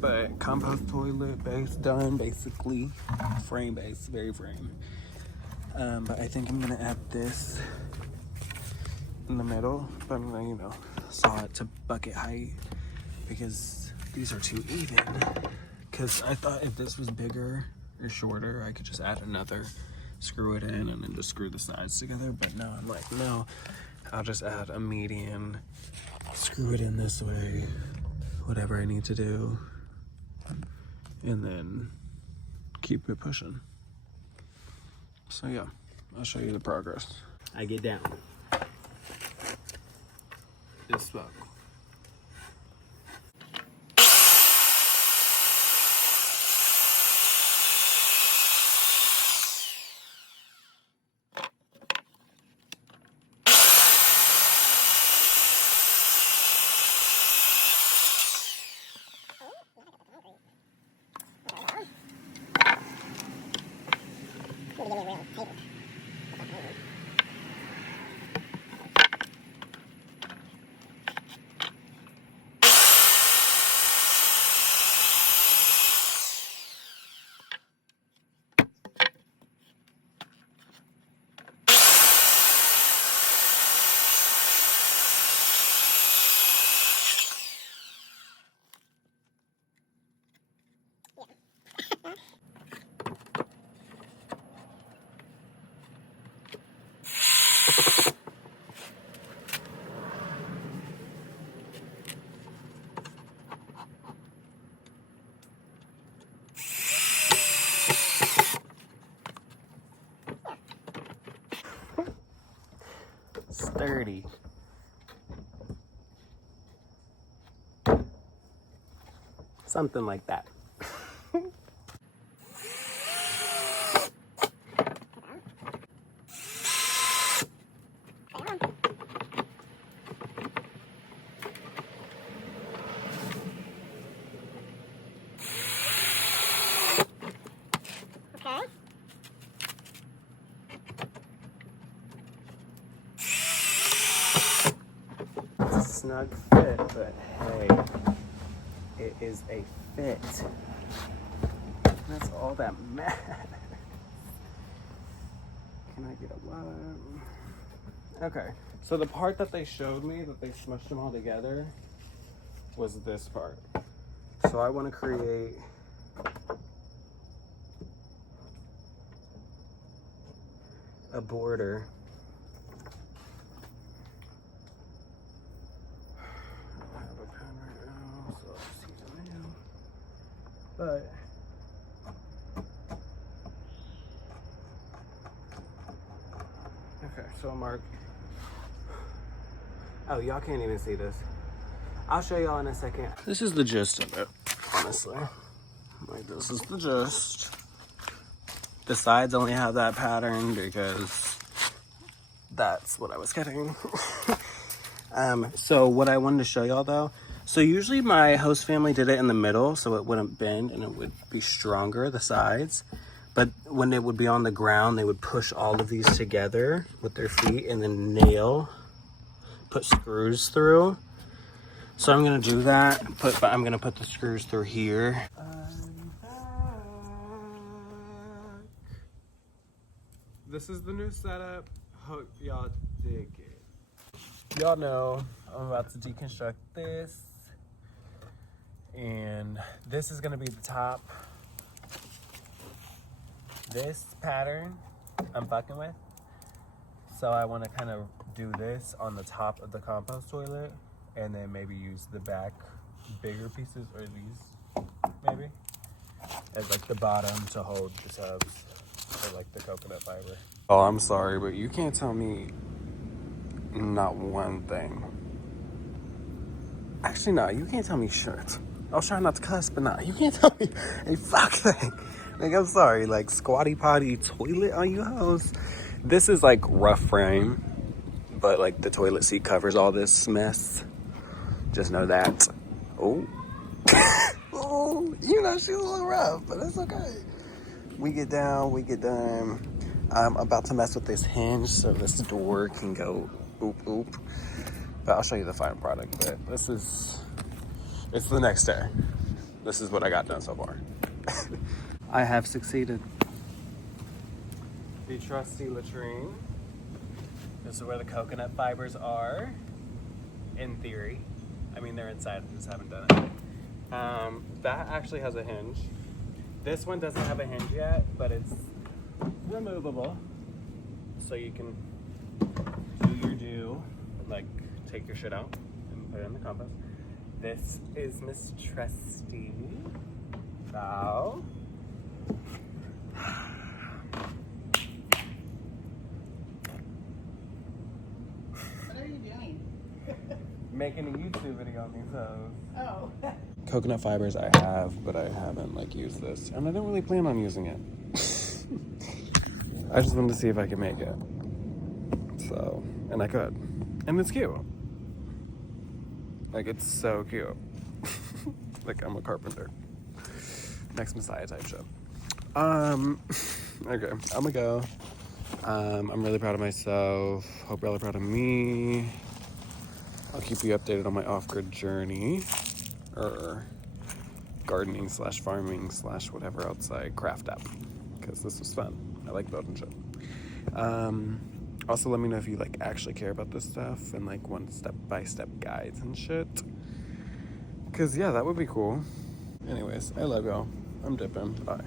But compost toilet base done, basically. Frame base, very frame. But I think I'm gonna add this in the middle. But I'm gonna, you know, saw it to bucket height because these are too even. Because I thought if this was bigger or shorter, I could just add another, screw it in, and then just screw the sides together. But no, I'm like, no, I'll just add a median, screw it in this way, whatever I need to do, and then keep it pushing. So yeah, I'll show you the progress. I get down. It's fuck. Sturdy. Something like that. Snug fit, but hey, it is a fit. That's all that matters. Can I get a one? Okay, so the part that they showed me that they smushed them all together was this part. So I want to create a border. But okay, so Mark. Oh, y'all can't even see this. I'll show y'all in a second. This is the gist of it, honestly. Like, this is the gist. The sides only have that pattern because that's what I was getting. So what I wanted to show y'all though, so usually my host family did it in the middle so it wouldn't bend and it would be stronger, the sides. But when it would be on the ground, they would push all of these together with their feet and then put screws through. So I'm gonna do that, but I'm gonna put the screws through here. This is the new setup. Hope y'all dig it. Y'all know I'm about to deconstruct this. And this is gonna be the top. This pattern I'm fucking with. So I wanna kind of do this on the top of the compost toilet and then maybe use the back bigger pieces, or these maybe, as like the bottom to hold the tubs or like the coconut fiber. Oh, I'm sorry, but you can't tell me not one thing. Actually, no, you can't tell me shit. I was trying not to cuss, but nah, you can't tell me a fuck thing. Like, I'm sorry, like squatty potty toilet on you hoes. This is like rough frame, but like the toilet seat covers all this mess. Just know that. Oh. Oh, you know, she's a little rough, but that's okay. We get down, we get done. I'm about to mess with this hinge so this door can go oop oop. But I'll show you the final product. But it's the next day. this is what I got done so far. I have succeeded. The trusty latrine. This is where the coconut fibers are, in theory. I mean, they're inside, I just haven't done it. That actually has a hinge. This one doesn't have a hinge yet, but it's removable. So you can do your due, like take your shit out and put it in the compost. This is Miss Trusty. Bow. What are you doing? Making a YouTube video on these hoes. Oh. Coconut fibers I have, but I haven't like used this, and I don't really plan on using it. I just wanted to see if I could make it. So, and I could. And it's cute. Like, it's so cute. Like, I'm a carpenter. Next Messiah type shit. Okay, I'm gonna go. I'm really proud of myself. Hope y'all are proud of me. I'll keep you updated on my off-grid journey. Or gardening / farming / whatever else I craft up. Because this was fun. I like building shit. Also, let me know if you like actually care about this stuff and like want step-by-step guides and shit. Because yeah, that would be cool. Anyways, I love y'all. I'm dipping. Bye.